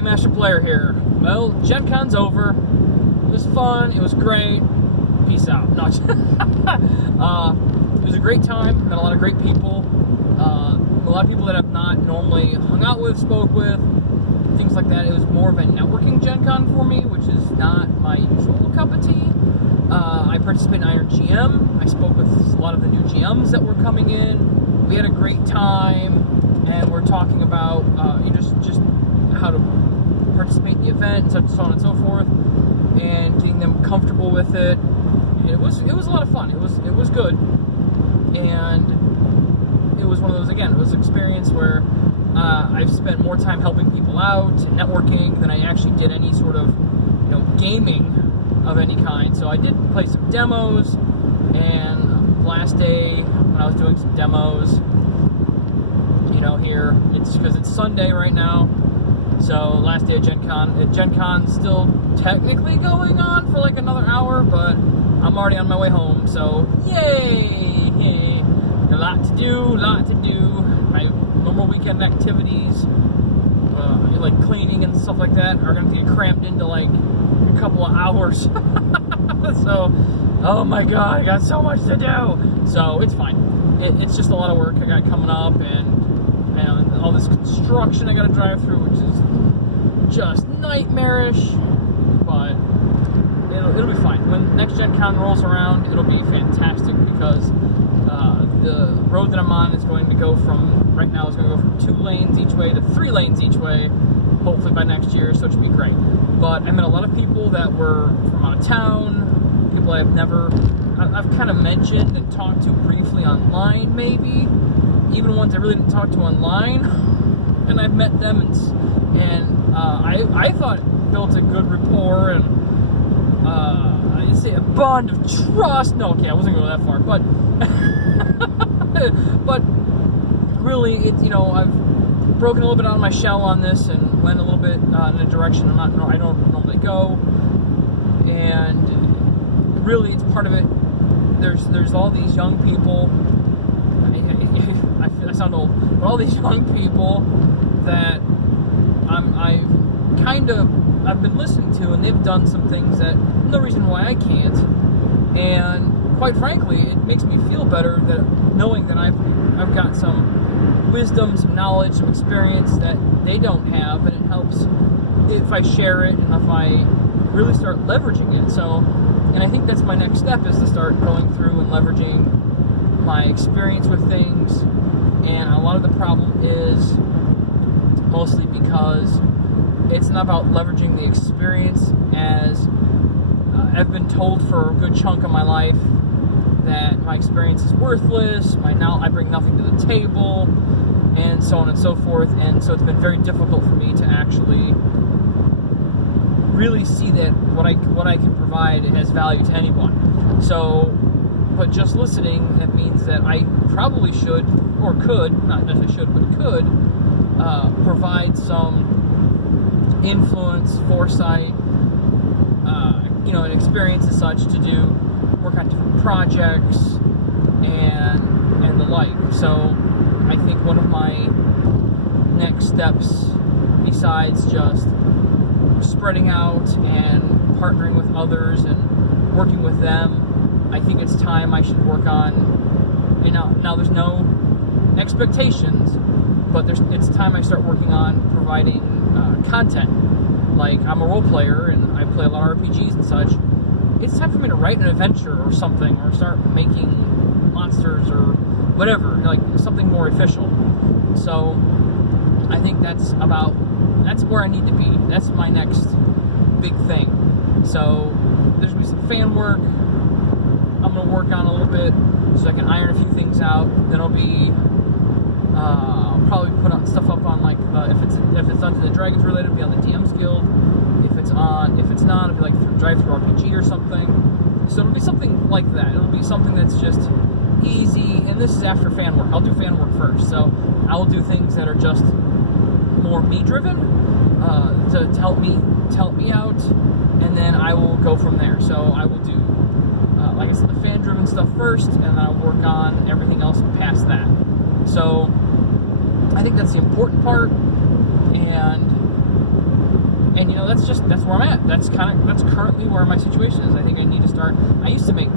Game Master Player here. Well, GenCon's over. It was fun. It was great. Peace out. No, it was a great time. Met a lot of great people. A lot of people that I've not normally hung out with, spoke with, things like that. It was more of a networking GenCon for me, which is not my usual cup of tea. I participated in Iron GM. I spoke with a lot of the new GMs that were coming in. We had a great time, and we're talking about just how to participate in the event, and so on and so forth, and getting them comfortable with it. It was a lot of fun. It was good, and it was one of those, again, it was an experience where I've spent more time helping people out and networking than I actually did any sort of gaming of any kind. So I did play some demos, and last day when I was doing some demos, here, it's because it's Sunday right now, so last day of GenCon. GenCon's still technically going on for like another hour, but I'm already on my way home, so yay! A lot to do. My normal weekend activities, like cleaning and stuff like that, are going to get crammed into like a couple of hours. So, oh my god, I got so much to do. So it's fine. It's just a lot of work I got coming up, and all this construction I got to drive through, which is just nightmarish. But it'll be fine. When next GenCon rolls around, it'll be fantastic, because the road that I'm on is going to go from, right now, is going to go from 2 lanes each way to 3 lanes each way, hopefully by next year, so it should be great. But I met a lot of people that were from out of town, people I've kind of mentioned and talked to briefly online, maybe, even ones I really didn't talk to online, and I've met them, and I thought it built a good rapport, and I'd say a bond of trust. No, okay, I wasn't going to go that far, but but really, I've broken a little bit out of my shell on this and went a little bit in a direction I don't normally go, and really, it's part of it. There's all these young people. I sound old, but all these young people that I've been listening to, and they've done some things that no reason why I can't, and quite frankly, it makes me feel better that knowing that I've got some wisdom, some knowledge, some experience that they don't have, and it helps if I share it and if I really start leveraging it. So, and I think that's my next step, is to start going through and leveraging my experience with things. And a lot of the problem is mostly because it's not about leveraging the experience, as I've been told for a good chunk of my life that my experience is worthless, I bring nothing to the table, and so on and so forth. And so it's been very difficult for me to actually really see that what I can provide has value to anyone. So, but just listening, that means that I probably should, or could, not necessarily should, but could, provide some influence, foresight, and experience and such to work on different projects and the like. So I think one of my next steps, besides just spreading out and partnering with others and working with them, I think it's time I should work on, now there's no expectations, but it's time I start working on providing content. Like, I'm a role player and I play a lot of RPGs and such. It's time for me to write an adventure or something, or start making monsters or whatever, like something more official. So I think that's where I need to be. That's my next big thing. So there's going to be some fan work I'm going to work on a little bit, so I can iron a few things out. Then I'll be I'll probably put stuff up on, like, if it's Dungeons and Dragons related, it'll be on the DM's Guild. If it's not, it'll be like Drive-Thru RPG or something. So it'll be something like that. It'll be something that's just easy, and this is after fan work. I'll do fan work first, so I'll do things that are just more me-driven to help me out, and then I will go from there. So I will do, like I said, the fan-driven stuff first, and then I'll work on everything else past that. So I think that's the important part, and And that's where I'm at. That's currently where my situation is. I think I need to start. I used to make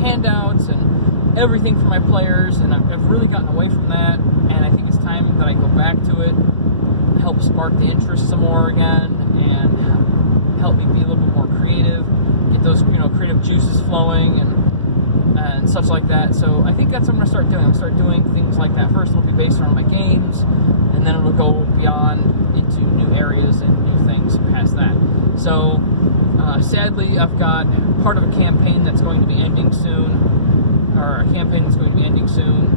handouts and everything for my players, and I've really gotten away from that. And I think it's time that I go back to it, help spark the interest some more again, and help me be a little bit more creative, get those creative juices flowing and such like that. So I think that's what I'm going to start doing. I'm going to start doing things like that. First, it'll be based around my games, and then it'll go beyond into new areas and new things past that. So sadly, I've got part of a campaign that's going to be ending soon,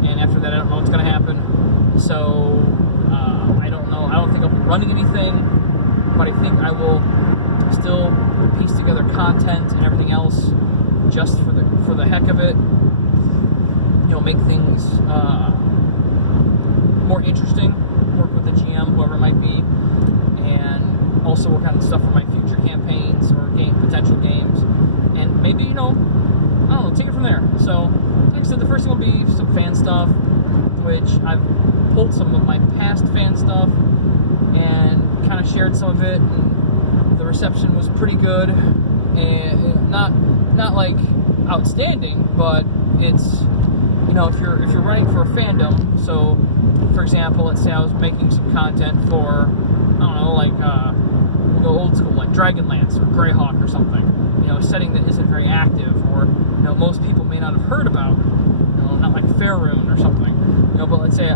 and after that I don't know what's going to happen. So I don't know. I don't think I'll be running anything, but I think I will still piece together content and everything else just for the heck of it. Make things more interesting, work with the GM, whoever it might be, and also work on stuff for my future campaigns or potential games, and maybe I don't know, take it from there. So like I said, the first thing will be some fan stuff, which I've pulled some of my past fan stuff and kind of shared some of it, and the reception was pretty good, and not like outstanding, but it's if you're running for a fandom. So for example, let's say I was making some content for we'll go old school, like Dragonlance or Greyhawk or something, a setting that isn't very active, or most people may not have heard about, not like Faerun or something, but let's say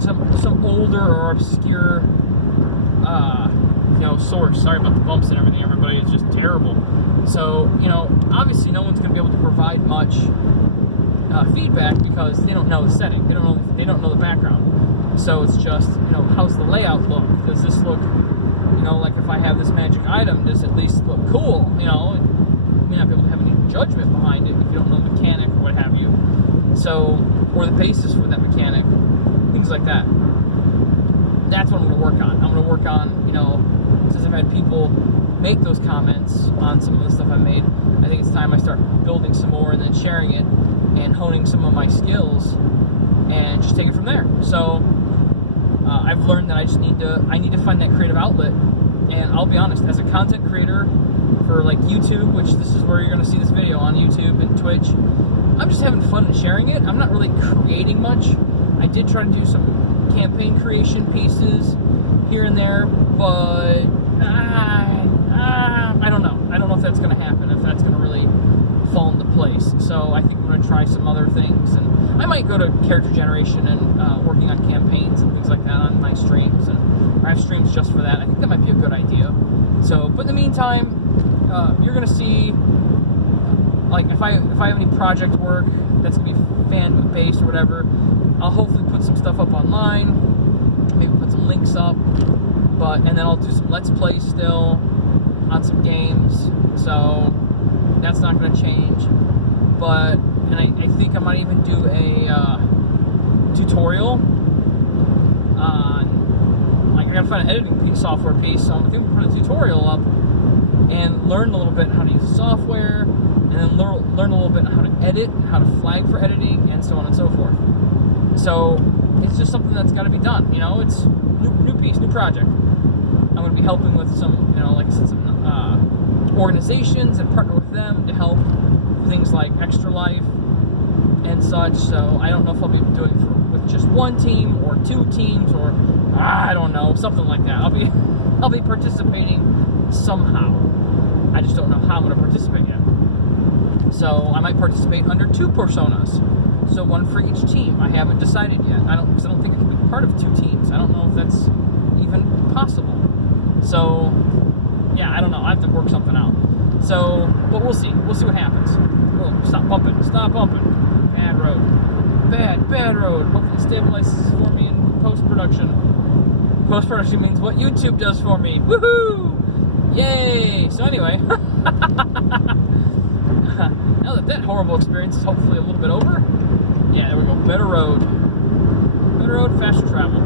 some older or obscure source. Sorry about the bumps and everything, everybody. It's just terrible. So obviously no one's going to be able to provide much feedback because they don't know the setting, they don't know the background. So it's just how's the layout look? Does this look like if I have this magic item, does it at least look cool? You may not be able to have any judgment behind it if you don't know the mechanic or what have you. So, or the basis for that mechanic, things like that. That's what I'm going to work on. I'm going to work on, since I've had people make those comments on some of the stuff I made, I think it's time I start building some more and then sharing it and honing some of my skills and just take it from there. So I've learned that I need to find that creative outlet. And I'll be honest, as a content creator for like YouTube, which this is where you're going to see this video on YouTube and Twitch, I'm just having fun and sharing it. I'm not really creating much. I did try to do some campaign creation pieces here and there, but I don't know. I don't know if that's going to happen, if that's going to really fall into place. So I think I'm going to try some other things, and I might go to character generation and working on campaigns and things like that on my streams, and I have streams just for that. I think that might be a good idea. So, but in the meantime, you're going to see, like, if I have any project work that's going to be fan-based or whatever, I'll hopefully put some stuff up online, maybe put some links up, and then I'll do some Let's Play still on some games, so that's not going to change. And I think I might even do a tutorial on, like, I gotta find an editing software piece, so I think we'll put a tutorial up and learn a little bit how to use the software, and then learn a little bit how to edit, how to flag for editing, and so on and so forth. So it's just something that's got to be done. It's new piece, new project. I'm going to be helping with some, like I said, some organizations and partner with them to help things like Extra Life and such. So I don't know if I'll be doing it with just one team or two teams, or I don't know, something like that. I'll be participating somehow. I just don't know how I'm going to participate yet. So I might participate under two personas, so one for each team. I haven't decided yet. Because I don't think I can be part of two teams. I don't know if that's even possible. So yeah, I don't know. I have to work something out. So, but we'll see. We'll see what happens. Oh, stop bumping. Stop bumping. Bad road. Bad road. Hopefully it stabilizes for me in post-production. Post-production means what YouTube does for me. Woohoo! Yay! So anyway, now that horrible experience is hopefully a little bit over, yeah, there we go. Better road, faster travel.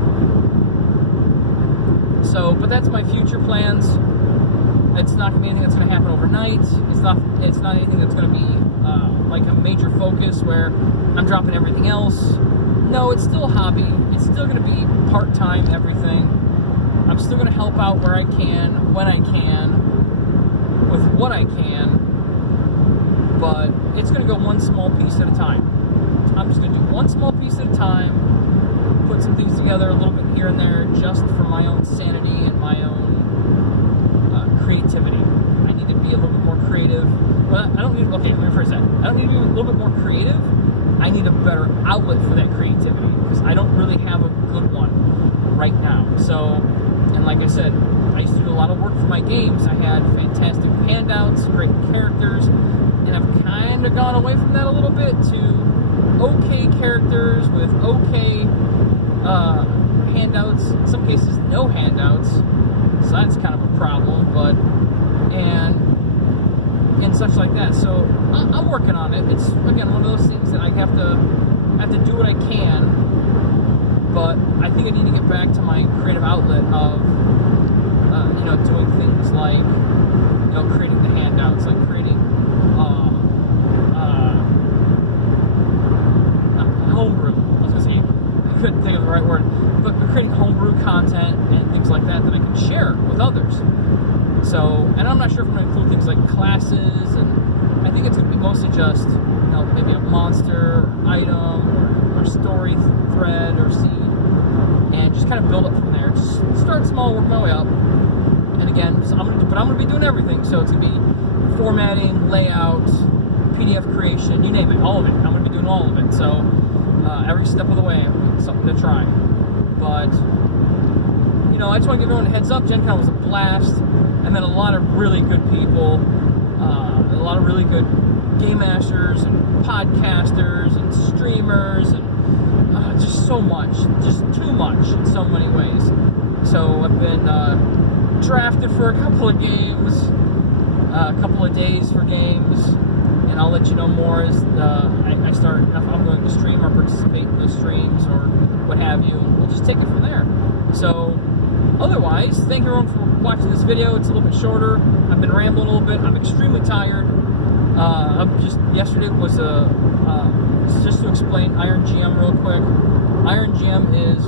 So, but that's my future plans. It's not going to be anything that's going to happen overnight. It's not anything that's going to be like a major focus where I'm dropping everything else. No, it's still a hobby. It's still going to be part-time everything. I'm still going to help out where I can, when I can, with what I can, but it's going to go one small piece at a time. I'm just going to do one small piece at a time, put some things together a little bit here and there just for my own sanity and my own creativity. I need to be a little bit more creative. Well, I don't need, okay, let me rephrase that. I don't need to be a little bit more creative. I need a better outlet for that creativity because I don't really have a good one right now. So, and like I said, I used to do a lot of work for my games. I had fantastic handouts, great characters, and I've kind of gone away from that a little bit to okay characters with okay handouts, in some cases no handouts, so that's kind of a problem, but, and such like that. So I'm working on it. It's, again, one of those things that I have to do what I can, but I think I need to get back to my creative outlet of, doing things like, creating the handouts, like creating, homebrew. I was gonna say, I couldn't think of the right word, but creating homebrew content and things like that I can share with others. So, and I'm not sure if I'm going to include things like classes, and I think it's going to be mostly just, maybe a monster item or story thread or seed, and just kind of build up from there. Just start small, work my way up. And again, so I'm going to be doing everything. So it's going to be formatting, layout, PDF creation, you name it, all of it. I'm going to be doing all of it. So every step of the way, something to try. But I just want to give everyone a heads up. GenCon was a blast. I met a lot of really good people, a lot of really good game masters and podcasters and streamers, and just so much, just too much in so many ways. So I've been drafted for a couple of games, a couple of days for games, and I'll let you know more as I start, if I'm going to stream or participate in those streams or what have you. We'll just take it from there. So otherwise, thank everyone for watching this video. It's a little bit shorter. I've been rambling a little bit. I'm extremely tired. Yesterday was just to explain Iron GM real quick. Iron GM is,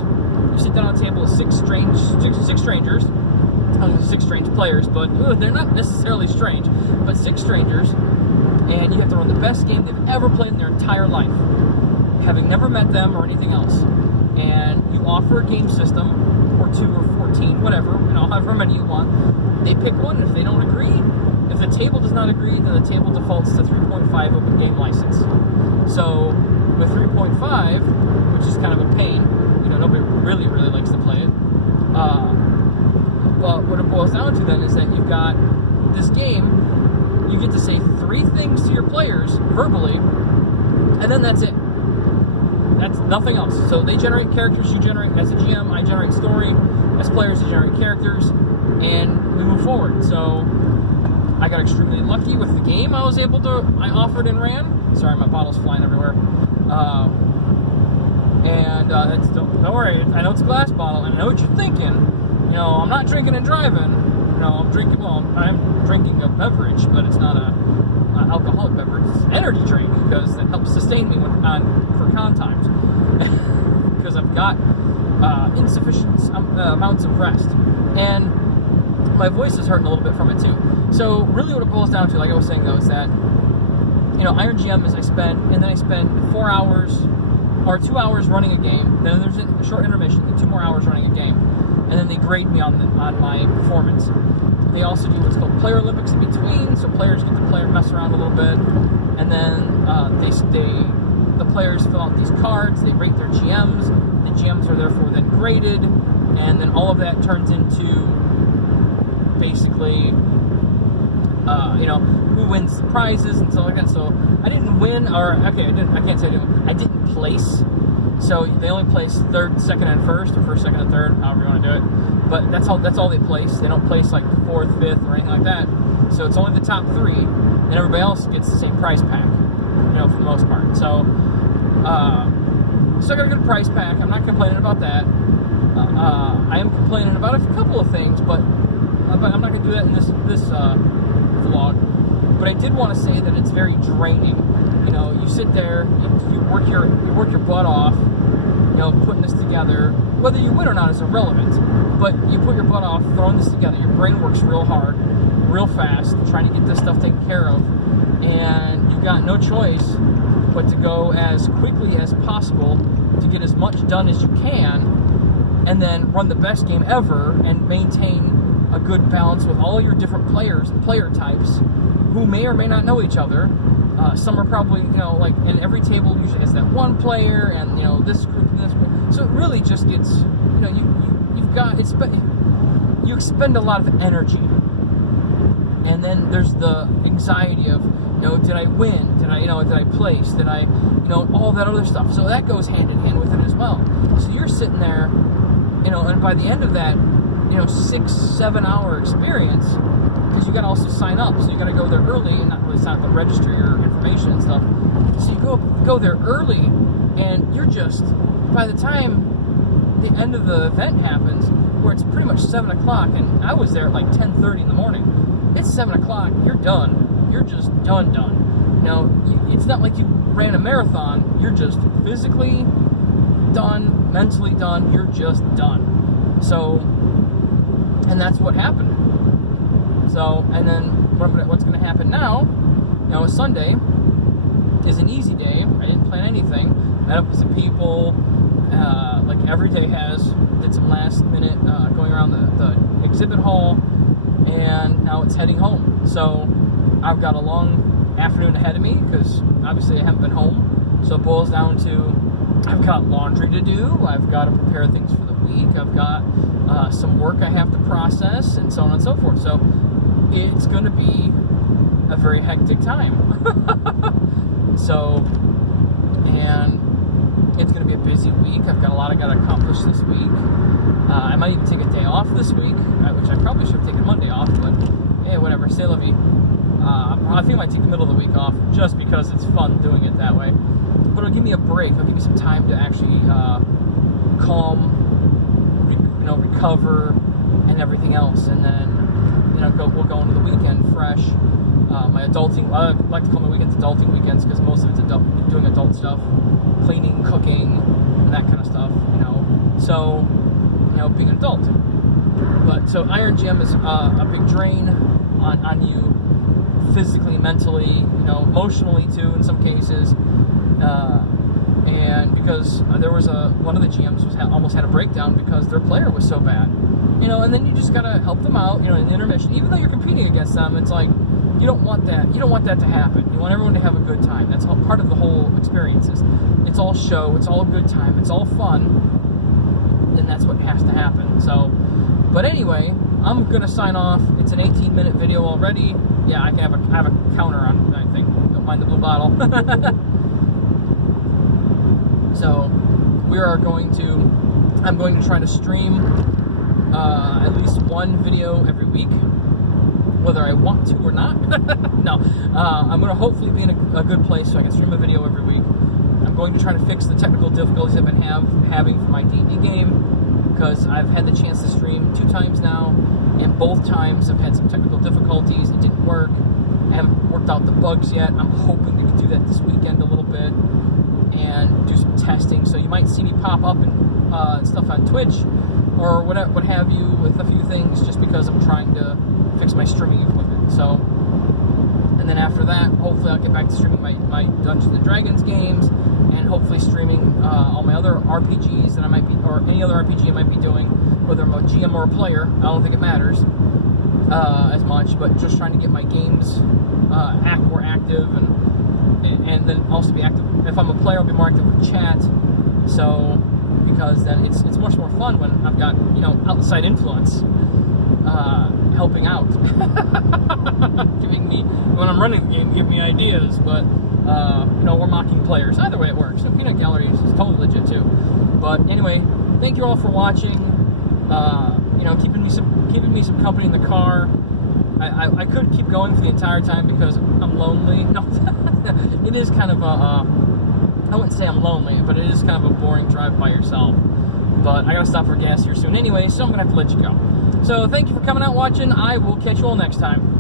you sit down on a table with six strange strangers. Six strange players, but they're not necessarily strange, but six strangers, and you have to run the best game they've ever played in their entire life, having never met them or anything else. And you offer a game system, or 2 or 14, whatever, however many you want. They pick one. If they don't agree, if the table does not agree, then the table defaults to 3.5 open game license. So with 3.5, which is kind of a pain, nobody really likes to play it. But what it boils down to then is that you've got this game, you get to say 3 things to your players verbally, and then that's it. That's nothing else. So they generate characters, you generate, as a GM, I generate story, as players, you generate characters, and we move forward. So I got extremely lucky with the game I offered and ran. Sorry, my bottle's flying everywhere. Don't worry, I know it's a glass bottle, and I know what you're thinking. I'm not drinking and driving. I'm drinking a beverage, but it's not an alcoholic beverage. It's an energy drink because it helps sustain me for con times. Because I've got insufficient amounts of rest, and my voice is hurting a little bit from it too. So really, what it boils down to, like I was saying though, is that Iron GM is I spend 4 hours or 2 hours running a game. Then there's a short intermission, and 2 more hours running a game. And then they grade me on my performance. They also do what's called Player Olympics in between, so players get to mess around a little bit, and then the players fill out these cards. They rate their GMs. The GMs are therefore then graded, and then all of that turns into basically, who wins the prizes and stuff like that. So I didn't win, I can't say I didn't. I didn't place. So they only place 3rd, 2nd, and 1st, or 1st, 2nd, and 3rd, however you want to do it. But that's all they place. They don't place like 4th, 5th, or anything like that. So it's only the top 3, and everybody else gets the same prize pack, for the most part. So still got a good prize pack. I'm not complaining about that. I am complaining about a couple of things, but I'm not going to do that in this vlog. But I did want to say that it's very draining. You sit there, you work your butt off, putting this together. Whether you win or not is irrelevant. But you put your butt off throwing this together. Your brain works real hard, real fast, trying to get this stuff taken care of. And you've got no choice but to go as quickly as possible to get as much done as you can, and then run the best game ever and maintain a good balance with all your different player types, who may or may not know each other. Some are probably, and every table usually has that one player, and this group and this group. So it really just gets, you expend a lot of energy, and then there's the anxiety of, did I win? Did I place? Did I, all that other stuff. So that goes hand in hand with it as well. So you're sitting there, and by the end of that, 6-7 hour experience, because you got to also sign up, so you got to go there early, and not really sign up, but register your information and stuff. So you go there early, and you're just, by the time the end of the event happens, where it's pretty much 7 o'clock, and I was there at like 10:30 in the morning. It's 7 o'clock, you're done. You're just done. It's not like you ran a marathon. You're just physically done, mentally done. You're just done. So, and that's what happened. So, and then what's going to happen now, Sunday is an easy day. I didn't plan anything. Met up with some people, like every day has. Did some last minute going around the exhibit hall, and now it's heading home. So I've got a long afternoon ahead of me, because obviously I haven't been home. So it boils down to, I've got laundry to do, I've got to prepare things for the week, I've got some work I have to process, and so on and so forth. So it's going to be a very hectic time. And it's going to be a busy week. I've got a lot I got to accomplish this week. I might even take a day off this week, which I probably should have taken Monday off, but hey, whatever, c'est la vie. I think I might take the middle of the week off, just because it's fun doing it that way. But it'll give me a break. It'll give me some time to actually calm, recover, and everything else. And then, we'll go into the weekend fresh. My adulting, I like to call my weekends adulting weekends, because most of it's doing adult stuff, cleaning, cooking, and that kind of stuff. So, being an adult. But so Iron Gym is a big drain on you, physically, mentally, emotionally too in some cases. And because there was one of the GMs almost had a breakdown because their player was so bad. And then you just gotta help them out, in the intermission. Even though you're competing against them, it's like, you don't want that. You don't want that to happen. You want everyone to have a good time. That's all part of the whole experience. It's all show. It's all a good time. It's all fun. And that's what has to happen. So, but anyway, I'm gonna sign off. It's an 18-minute video already. Yeah, I have a counter on, I think. Don't mind the blue bottle. So, I'm going to try to stream at least one video every week, whether I want to or not. No, I'm going to hopefully be in a good place so I can stream a video every week. I'm going to try to fix the technical difficulties I've been having for my D&D game, because I've had the chance to stream 2 times now, and both times I've had some technical difficulties. It didn't work. I haven't worked out the bugs yet. I'm hoping to do that this weekend a little bit and do some testing. So you might see me pop up and stuff on Twitch or what have you with a few things, just because I'm trying to fix my streaming equipment. So, and then after that, hopefully I'll get back to streaming my Dungeons and Dragons games, and hopefully streaming all my other RPGs that I might be, or any other RPG I might be doing, whether I'm a GM or a player. I don't think it matters as much, but just trying to get my games more active, and then also be active. If I'm a player, I'll be more active with chat. So, because then it's much more fun when I've got outside influence helping out, giving me, when I'm running the game, give me ideas, but we're mocking players. Either way, it works. So Peanut Gallery is totally legit too. But anyway, thank you all for watching. Keeping me some company in the car. I could keep going for the entire time because I'm lonely. No, it is kind of I wouldn't say I'm lonely, but it is kind of a boring drive by yourself. But I gotta stop for gas here soon anyway, so I'm gonna have to let you go. So thank you for coming out watching. I will catch you all next time.